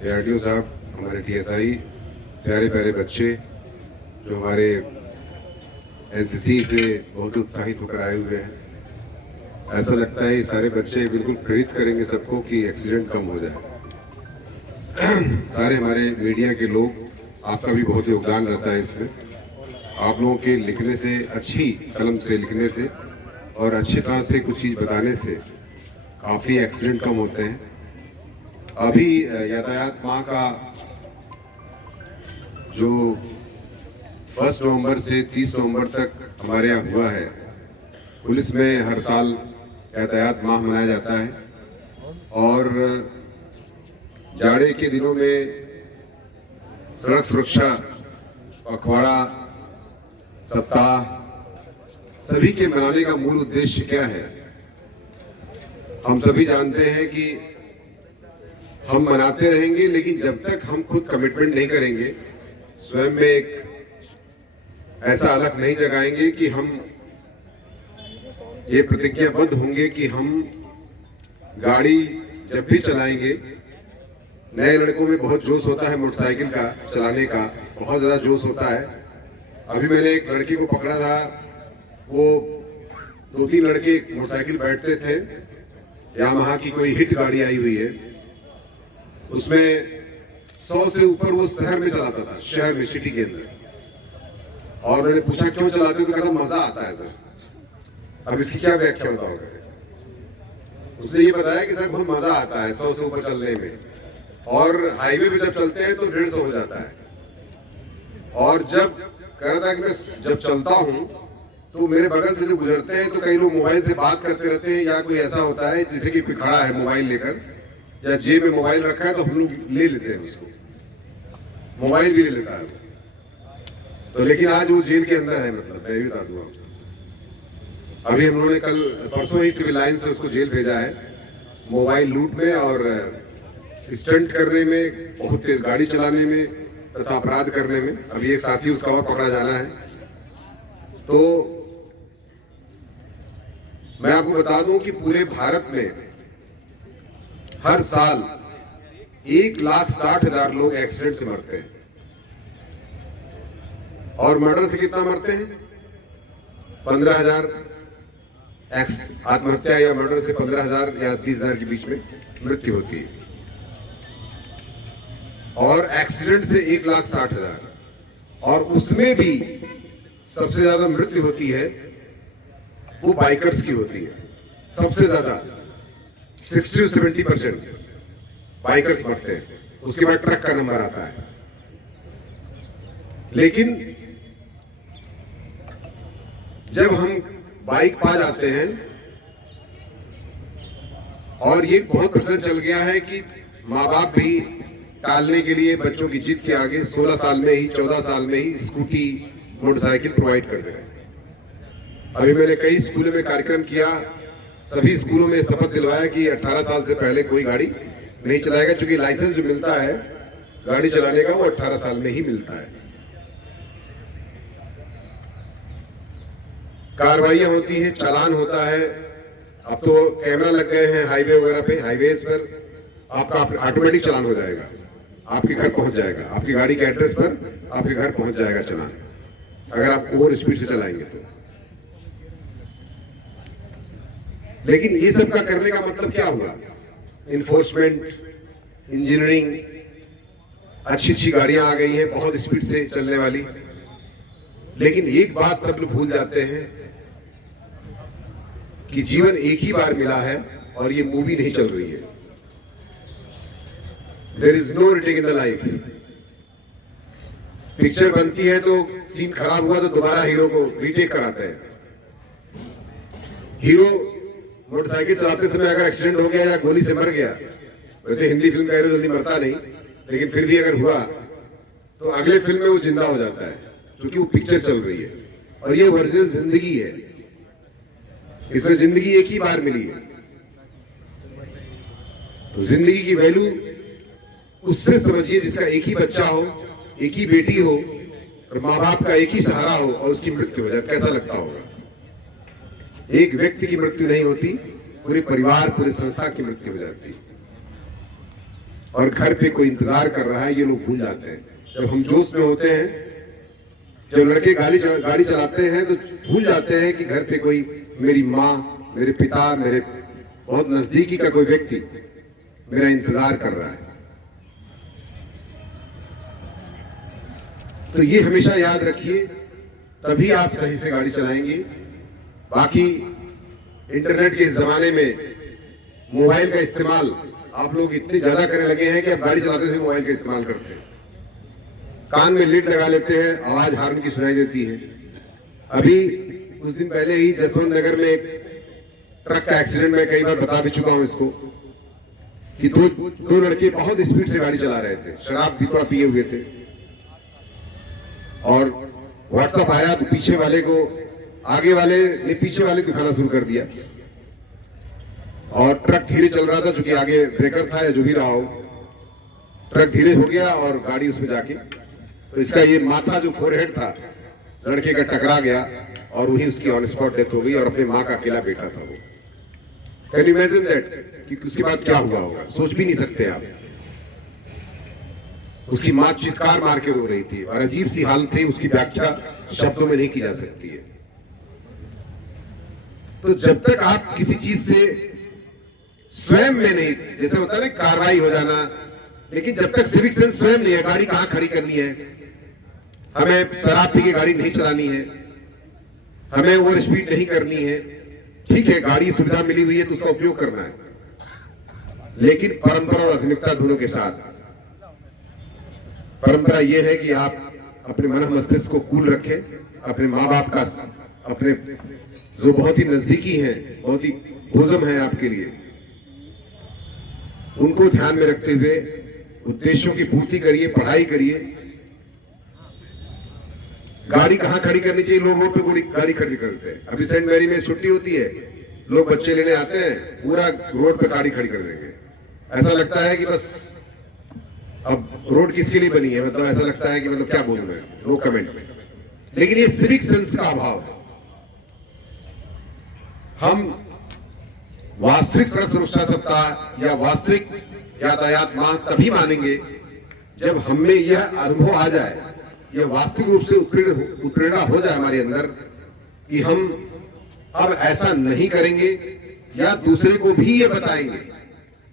ARTO साहब, हमारे TSI, प्यारे प्यारे बच्चे जो हमारे NCC से बहुत उत्साहित होकर आए हुए हैं। ऐसा लगता है ये सारे बच्चे बिल्कुल प्रेरित करेंगे सबको कि एक्सीडेंट कम हो जाए। सारे हमारे मीडिया के लोग, आपका भी बहुत योगदान रहता है इसमें। आप लोगों के लिखने से, अच्छी कलम से लिखने से और अच्छी तरह से कुछ चीज़ बताने से काफ़ी एक्सीडेंट कम होते हैं। अभी यातायात माह का जो 1 नवंबर से 30 नवंबर तक हमारे यहाँ हुआ है, पुलिस में हर साल यातायात माह मनाया जाता है और जाड़े के दिनों में सड़क सुरक्षा पखवाड़ा सप्ताह सभी के मनाने का मूल उद्देश्य क्या है? हम सभी जानते हैं कि हम मनाते रहेंगे, लेकिन जब तक हम खुद कमिटमेंट नहीं करेंगे, स्वयं में एक ऐसा अलग नहीं जगाएंगे कि हम ये प्रतिज्ञाबद्ध होंगे कि हम गाड़ी जब भी चलाएंगे, नए लड़कों में बहुत जोश होता है मोटरसाइकिल का चलाने का, बहुत ज्यादा जोश होता है। अभी मैंने एक लड़की को पकड़ा था, वो 2-3 लड़के मोटरसाइकिल बैठते थे, यामाहा की कोई हिट गाड़ी आई हुई है, उसमें 100 से ऊपर वो शहर में चलाता था, शहर में, सिटी के अंदर। और मैंने पूछा क्यों चलाते हो, तो कहता मजा आता है सर। अब इसकी क्या व्याख्या बताओगे? उसने ये बताया कि सर बहुत मजा आता है 100 से ऊपर चलने में, और हाईवे पे जब चलते हैं तो 150 हो जाता है। और जब कह रहा था कि मैं जब चलता हूं तो मेरे बगल से जो गुजरते हैं तो कई लोग मोबाइल से बात करते रहते हैं, या कोई ऐसा होता है जैसे कि कोई खड़ा है मोबाइल लेकर, या जेब में मोबाइल रखा है तो हम लोग ले लेते हैं उसको, मोबाइल भी ले लेता है तो। लेकिन आज वो जेल के अंदर है, मतलब मैं भी बता दूं आपको। अभी हम लोगों ने कल परसों ही सिविल लाइन से उसको जेल भेजा है, मोबाइल लूट में और स्टंट करने में, बहुत तेज गाड़ी चलाने में तथा अपराध करने में। अभी एक साथी उसका और पकड़ा जाना है। तो मैं आपको बता दूं कि पूरे भारत में हर साल 1,60,000 लोग एक्सीडेंट से मरते हैं। और मर्डर से कितना मरते हैं? 15,000। आत्महत्या या मर्डर से 15,000 या 20,000 के बीच में मृत्यु होती है। और एक्सीडेंट से 1,60,000, और उसमें भी सबसे ज्यादा मृत्यु होती है वो बाइकर्स की होती है। सबसे ज्यादा 60 से 70% बाइकर्स मरते हैं, उसके बाद ट्रक का नंबर आता है। लेकिन जब हम बाइक पा जाते हैं, और ये बहुत प्रचलन चल गया है कि माँ बाप भी टालने के लिए बच्चों की जिद के आगे 16 साल में ही, 14 साल में ही स्कूटी मोटरसाइकिल प्रोवाइड कर दे रहे हैं। अभी मैंने कई स्कूलों में कार्यक्रम किया, सभी स्कूलों में शपथ दिलवाया कि 18 साल से पहले कोई गाड़ी नहीं चलाएगा, क्योंकि लाइसेंस जो मिलता है गाड़ी चलाने का वो 18 साल में ही मिलता है। कार्रवाइयां होती है, चालान होता है। अब तो कैमरा लग गए हैं हाईवे वगैरह पे, हाईवेज पर आपका ऑटोमेटिक चालान हो जाएगा, आपके घर पहुंच जाएगा, आपकी गाड़ी के एड्रेस पर आपके घर पहुंच जाएगा चालान, अगर आप ओवर स्पीड से चलाएंगे तो। लेकिन ये सब का करने का मतलब क्या हुआ? इन्फोर्समेंट, इंजीनियरिंग, अच्छी अच्छी गाड़ियां आ गई हैं बहुत स्पीड से चलने वाली। लेकिन एक बात सब लोग भूल जाते हैं कि जीवन एक ही बार मिला है और ये मूवी नहीं चल रही है। There is no retake in the life. Picture बनती है तो सीन खराब हुआ तो दोबारा हीरो को रीटेक कराते हैं। हीरो मोटरसाइकिल चलाते समय अगर एक्सीडेंट हो गया या गोली से मर गया, वैसे हिंदी फिल्म का हीरो जल्दी मरता नहीं, लेकिन फिर भी अगर हुआ तो अगले फिल्म में वो जिंदा हो जाता है, क्योंकि वो पिक्चर चल रही है। और ये ओरिजिनल जिंदगी है, इसमें जिंदगी एक ही बार मिली है। तो जिंदगी की वैल्यू उससे समझिए जिसका एक ही बच्चा हो, एक ही बेटी हो, और माँ बाप का एक ही सहारा हो, और उसकी मृत्यु हो जाए, कैसा लगता होगा? एक व्यक्ति की मृत्यु नहीं होती, पूरे परिवार, पूरे संस्था की मृत्यु हो जाती। और घर पे कोई इंतजार कर रहा है, ये लोग भूल जाते हैं। जब हम जोश में होते हैं, जब लड़के गाड़ी चलाते हैं तो भूल जाते हैं कि घर पे कोई मेरी माँ, मेरे पिता, मेरे बहुत नजदीकी का कोई व्यक्ति मेरा इंतजार कर रहा है। तो ये हमेशा याद रखिए, तभी आप सही से गाड़ी चलाएंगे। बाकी इंटरनेट के इस जमाने में मोबाइल का इस्तेमाल आप लोग इतने ज्यादा करने लगे हैं कि आप गाड़ी चलाते हुए मोबाइल का इस्तेमाल करते हैं। कान में लीड लगा लेते हैं, आवाज हार्न की सुनाई देती है। अभी कुछ दिन पहले ही जसवंत नगर में एक ट्रक का एक्सीडेंट, में कई बार बता भी चुका हूं इसको, कि दो लड़के बहुत स्पीड से गाड़ी चला रहे थे, शराब भी थोड़ा पिए हुए थे, और व्हाट्सएप आया तो पीछे वाले को, आगे वाले ने पीछे वाले को दिखाना शुरू कर दिया, और ट्रक धीरे चल रहा था, क्योंकि आगे ब्रेकर था या जो भी रहा हो, ट्रक धीरे हो गया और गाड़ी उसमें जाके, तो इसका ये माथा जो फोरहेड था लड़के का टकरा गया और वही उसकी ऑन स्पॉट डेथ हो गई, और अपने माँ का अकेला बेटा था वो। कैन यू इमेजिन दैट कि उसके बाद क्या हुआ होगा, सोच भी नहीं सकते आप। उसकी माँ चित्कार मार के रो रही थी और अजीब सी हालत थी, उसकी व्याख्या शब्दों में नहीं की जा सकती है। तो जब तक आप किसी चीज से स्वयं में नहीं, जैसे होता है ना कार्रवाई हो जाना, लेकिन जब तक सिविक सेंस स्वयं नहीं है, गाड़ी कहां खड़ी करनी है, हमें शराब पी के गाड़ी नहीं चलानी है, हमें ओवर स्पीड नहीं करनी है, ठीक है गाड़ी सुविधा मिली हुई है तो उसका उपयोग करना है, लेकिन परंपरा और आधुनिकता दोनों के साथ। परंपरा यह है कि आप अपने मन मस्तिष्क को कूल रखें, अपने माँ बाप का, अपने जो बहुत ही नजदीकी हैं, बहुत ही भोजम है आपके लिए, उनको ध्यान में रखते हुए उद्देश्यों की पूर्ति करिए, पढ़ाई करिए। गाड़ी कहां खड़ी करनी चाहिए, लोग रोड पे गाड़ी खड़ी करते हैं। अभी सेंट मैरी में छुट्टी होती है, लोग बच्चे लेने आते हैं, पूरा रोड पे गाड़ी खड़ी कर देंगे। ऐसा लगता है कि बस अब रोड किसके लिए बनी है, मतलब ऐसा लगता है कि मतलब क्या बोलूं मैं, नो कमेंट। लेकिन ये सिविक सेंस का अभाव है। हम वास्तविक सड़क सुरक्षा सप्ताह या वास्तविक यातायात माह तभी मानेंगे जब हमें यह अनुभव आ जाए, यह वास्तविक रूप से उत्प्रेरणा हो जाए हमारे अंदर कि हम अब ऐसा नहीं करेंगे, या दूसरे को भी ये बताएंगे।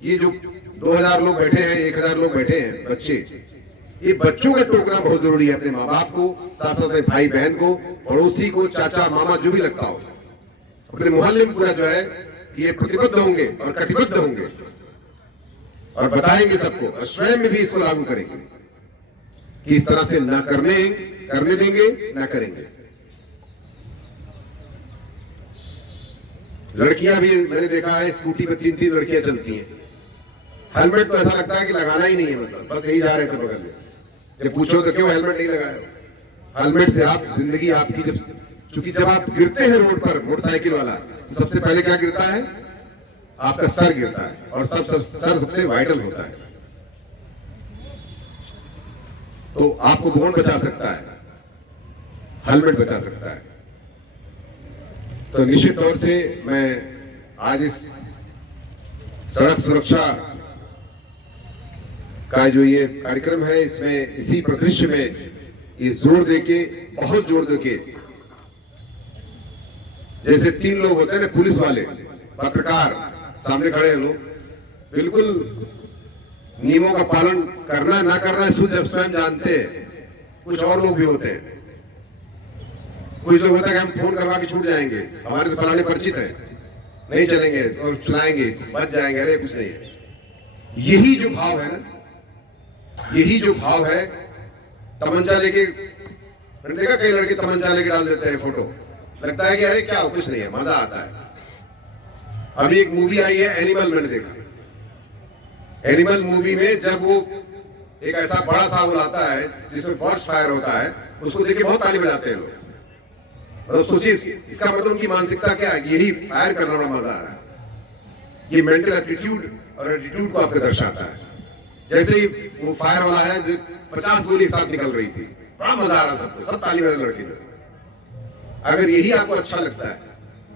ये जो 2000 लोग बैठे हैं, 1000 लोग बैठे हैं बच्चे, ये बच्चों का टोकना बहुत जरूरी है, अपने माँ बाप को, साथ साथ में भाई बहन को, पड़ोसी को, चाचा मामा जो भी लगता हो, अपने मोहल्ले में पूरा जो है ये प्रतिबद्ध होंगे और कटिबद्ध होंगे और बताएंगे सबको, और स्वयं में भी इसको लागू करेंगे कि इस तरह से ना करने देंगे, ना करेंगे। लड़कियां भी मैंने देखा है, स्कूटी पे 3-3 लड़कियां चलती हैं। हेलमेट तो ऐसा लगता है कि लगाना ही नहीं है, मतलब बस यही जा रहे थे बगल में, जब पूछो तो क्यों हेलमेट नहीं लगाया। हेलमेट से आप जिंदगी आपकी, चूंकि जब आप गिरते हैं रोड पर मोटरसाइकिल वाला, तो सबसे पहले क्या गिरता है, आपका सर गिरता है, और सर सबसे वाइटल होता है। तो आपको कौन बचा सकता है, हेलमेट बचा सकता है। तो निश्चित तौर से मैं आज इस सड़क सुरक्षा का जो ये कार्यक्रम है, इसमें इसी परिदृश्य में ये जोर देके, बहुत जोर देके, जैसे 3 लोग होते हैं ना, पुलिस वाले, पत्रकार, सामने खड़े हैं लोग, बिल्कुल नियमों का पालन करना ना करना जब स्वयं जानते हैं। कुछ और लोग भी होते हैं, कुछ लोग होता है कि हम फोन करवा के छूट जाएंगे, हमारे तो फलाने परिचित है, नहीं चलेंगे और चलाएंगे, बच जाएंगे, अरे कुछ नहीं है। यही जो भाव है ना, यही जो भाव है, तमंचा लेके, मैंने देखा कई लड़के तमंचा लेके डाल देते हैं फोटो, लगता है कि अरे क्या हो, कुछ नहीं है, मजा आता है। अभी एक मूवी आई है एनिमल, मैंने देखा। एनिमल मूवी में जब वो एक ऐसा बड़ा सांप आता है जिसमें फॉरेस्ट फायर होता है, उसको देख के बहुत ताली बजाते हैं लोग। मतलब सोचिए, इसका मतलब उनकी मानसिकता क्या है, यही फायर करना बड़ा मजा आ रहा है। ये मेंटल एप्टीट्यूड और एटीट्यूड को आपको दर्शाता है। जैसे ही वो फायर वाला है, 50 गोली साथ निकल रही थी, बड़ा मजा आ रहा सबको, सब ताली वाले लड़के थे। अगर यही आपको अच्छा लगता है,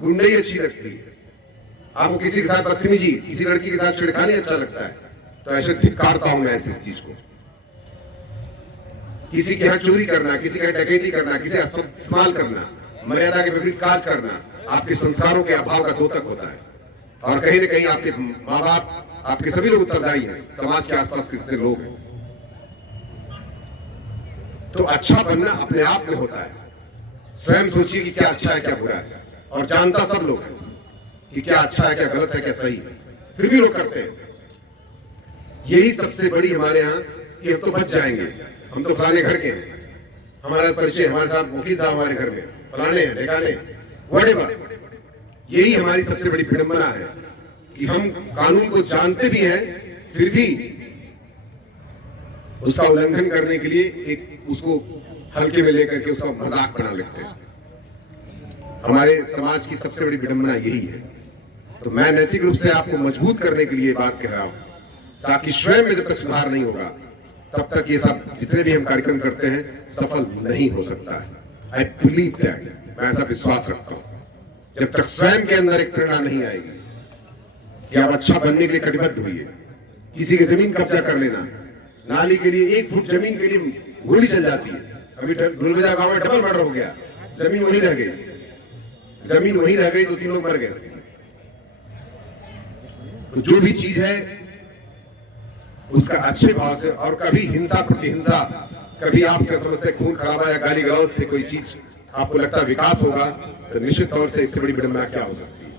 गुंडई अच्छी लगती है, आपको किसी के साथ बदतमीजी, किसी लड़की के साथ छिड़खानी अच्छा लगता है, तो तो ऐसे धिक्कारता हूं मैं ऐसी चीज को। किसी के यहां चोरी करना, किसी का डकैती करना, किसी का इस्तेमाल करना, मर्यादा के विपरीत कार्य करना आपके संस्कारों के अभाव का द्योतक होता है। और कहीं ना कहीं आपके माँ बाप, आपके सभी लोग उत्तरदायी हैं, समाज के आसपास के जितने लोग हैं। तो अच्छा बनना अपने आप में होता है। स्वयं सोचिए कि क्या अच्छा है क्या बुरा है, और जानता सब लोग है कि क्या अच्छा है क्या गलत है क्या सही है, फिर भी लोग करते हैं। यही सबसे बड़ी हमारे यहाँ कि हम तो बच जाएंगे, हम तो फलाने घर के हैं, हमारा परिचय, हमारे साथ वकील साहब हमारे घर में, फलाने हैं ढेकाने, व्हाटएवर। यही हमारी सबसे बड़ी विडंबना है कि हम कानून को जानते भी हैं, फिर भी उसका उल्लंघन करने के लिए एक उसको हल्के में लेकर के उसका मजाक बना लेते हैं। हमारे समाज की सबसे बड़ी विडंबना यही है। तो मैं नैतिक रूप से आपको मजबूत करने के लिए बात कह रहा हूं, ताकि स्वयं में जब तक सुधार नहीं होगा तब तक ये सब जितने भी हम कार्यक्रम करते हैं सफल नहीं हो सकता है। आई बिलीव दैट, मैं ऐसा विश्वास रखता हूं। जब तक स्वयं के अंदर एक प्रेरणा नहीं आएगी कि आप अच्छा बनने के लिए कटिबद्ध हुई, किसी की जमीन कब्जा कर लेना, नाली के लिए 1 फुट जमीन के लिए गोली चल जाती है। अभी गुलबजा गांव में डबल मर्डर हो गया, जमीन वहीं रह गई, जमीन वहीं रह गई, 2-3 लोग मर गए। तो जो भी चीज है उसका अच्छे भाव से, और कभी हिंसा प्रतिहिंसा, कभी आप क्या समझते खून खराबा या गाली गलौज से कोई चीज आपको लगता है विकास होगा, तो निश्चित तौर से इससे बड़ी विडंबना क्या हो सकती है।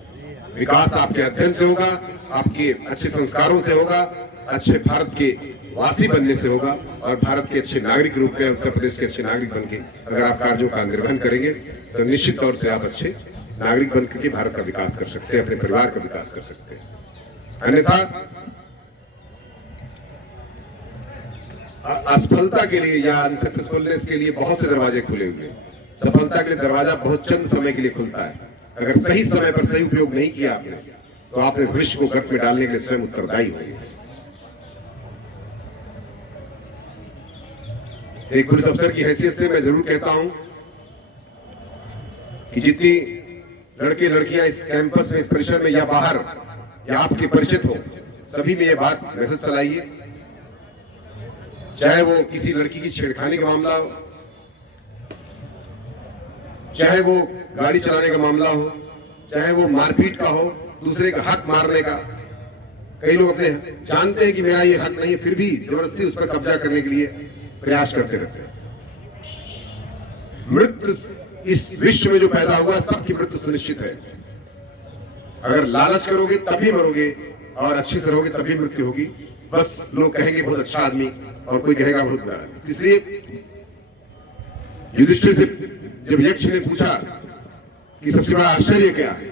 विकास आपके अध्ययन से होगा, आपके अच्छे संस्कारों से होगा, अच्छे भारत के वासी बनने से होगा, और भारत के अच्छे नागरिक रूप में, उत्तर प्रदेश के अच्छे नागरिक बन के अगर आप कार्यों का निर्वहन करेंगे तो निश्चित तौर से आप अच्छे नागरिक बन करके भारत का विकास कर सकते हैं, अपने परिवार का विकास कर सकते हैं। अन्यथा असफलता के लिए या अनसक्सेसफुलनेस के लिए बहुत से दरवाजे खुले हुए हैं। सफलता के लिए दरवाजा बहुत चंद समय के लिए खुलता है। अगर सही समय पर सही उपयोग नहीं किया आपने, तो आपने भविष्य को गर्त में डालने के लिए स्वयं उत्तरदायी होंगे। एक पुलिस अफसर की हैसियत से मैं जरूर कहता हूं कि जितनी लड़के लड़कियां इस कैंपस में, इस परिसर में या बाहर या आपके परिचित हो, सभी में ये बात मैसेज फैलाइए। चाहे वो किसी लड़की की छेड़खानी का मामला हो, चाहे वो गाड़ी चलाने का मामला हो, चाहे वो मारपीट का हो, दूसरे का हक मारने का। कई लोग अपने जानते हैं कि मेरा ये हक नहीं है, फिर भी जबरदस्ती उस पर कब्जा करने के लिए प्रयास करते रहते हैं। मृत्यु इस विश्व में जो पैदा हुआ, सबकी मृत्यु सुनिश्चित है। अगर लालच करोगे तभी मरोगे, और अच्छे से रहोगे तभी मृत्यु होगी। बस लोग कहेंगे बहुत अच्छा आदमी, और कोई कहेगा बहुत बुरा। इसलिए युधिष्ठिर से जब यक्ष ने पूछा कि सबसे बड़ा आश्चर्य क्या है,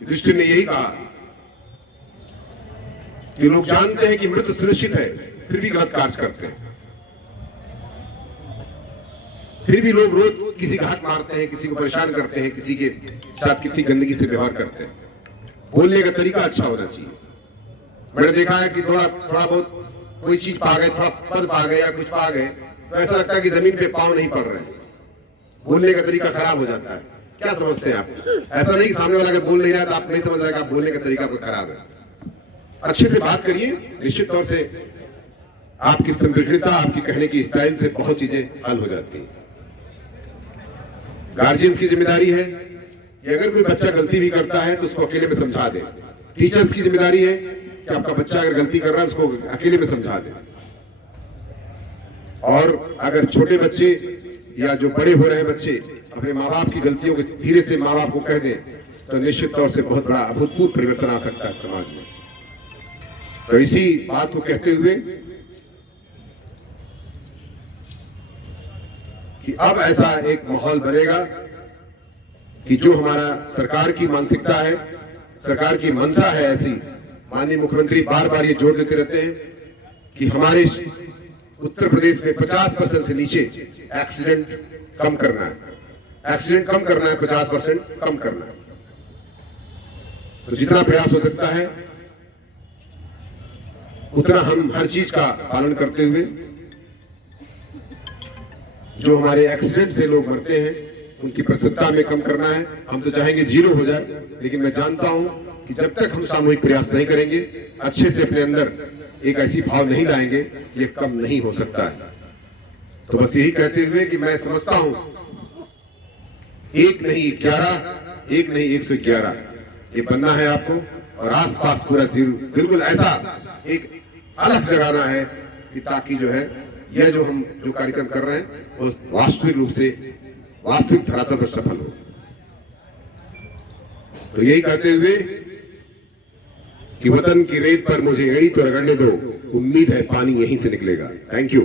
युधिष्ठिर ने यही कहा कि लोग जानते हैं कि मृत्यु सुनिश्चित है, फिर भी गलत कार्य करते हैं। फिर भी लोग रोज किसी का हक मारते हैं, किसी को परेशान करते हैं, किसी के साथ कितनी गंदगी से व्यवहार करते हैं। बोलने का तरीका अच्छा होना चाहिए। मैंने देखा है कि थोड़ा बहुत कोई चीज पा गए, थोड़ा पद पा गए या कुछ पा गए, तो ऐसा लगता है कि जमीन पे पांव नहीं पड़ रहे, बोलने का तरीका खराब हो जाता है। क्या समझते हैं आप? ऐसा नहीं कि सामने वाला अगर बोल नहीं रहा तो आप नहीं समझ रहे कि आप बोलने का तरीका खराब है। अच्छे से बात करिए, निश्चित तौर से आपकी संगठितता, आपकी कहने की स्टाइल से बहुत चीजें हल हो जाती हैं। गार्जियंस की जिम्मेदारी है कि अगर कोई बच्चा गलती भी करता है तो उसको अकेले में समझा दे। टीचर्स की जिम्मेदारी है कि आपका बच्चा अगर गलती कर रहा है उसको अकेले में समझा दे। और अगर छोटे बच्चे या जो बड़े हो रहे बच्चे अपने माँ बाप की गलतियों को धीरे से माँ बाप को कह दें, तो निश्चित तौर से बहुत बड़ा अभूतपूर्व परिवर्तन आ सकता है समाज में। तो इसी बात को कहते हुए कि अब ऐसा एक माहौल बनेगा कि जो हमारा सरकार की मानसिकता है, सरकार की मंशा है ऐसी, माननीय मुख्यमंत्री बार बार ये जोर देते रहते हैं कि हमारे उत्तर प्रदेश में 50% से नीचे एक्सीडेंट कम करना है। एक्सीडेंट कम करना है, 50% कम करना है। तो जितना प्रयास हो सकता है उतना हम हर चीज का पालन करते हुए, जो हमारे एक्सीडेंट से लोग मरते हैं उनकी प्रतिशतता में कम करना है। हम तो चाहेंगे 0 हो जाए, लेकिन मैं जानता हूं कि जब तक हम सामूहिक प्रयास नहीं करेंगे, अच्छे से अपने अंदर एक ऐसी भाव नहीं लाएंगे, ये कम नहीं हो सकता है। तो बस यही कहते हुए कि मैं समझता हूं एक नहीं 11, एक नहीं 111 ये बनना है आपको, और आसपास पूरा बिल्कुल ऐसा एक अलग जगाना है कि ताकि जो है यह जो हम जो कार्यक्रम कर रहे हैं वो वास्तविक रूप से वास्तविक धरातल पर सफल हो। तो यही कहते हुए कि वतन की रेत पर मुझे एड़ी तो रगड़ने दो, उम्मीद है पानी यहीं से निकलेगा। Thank you.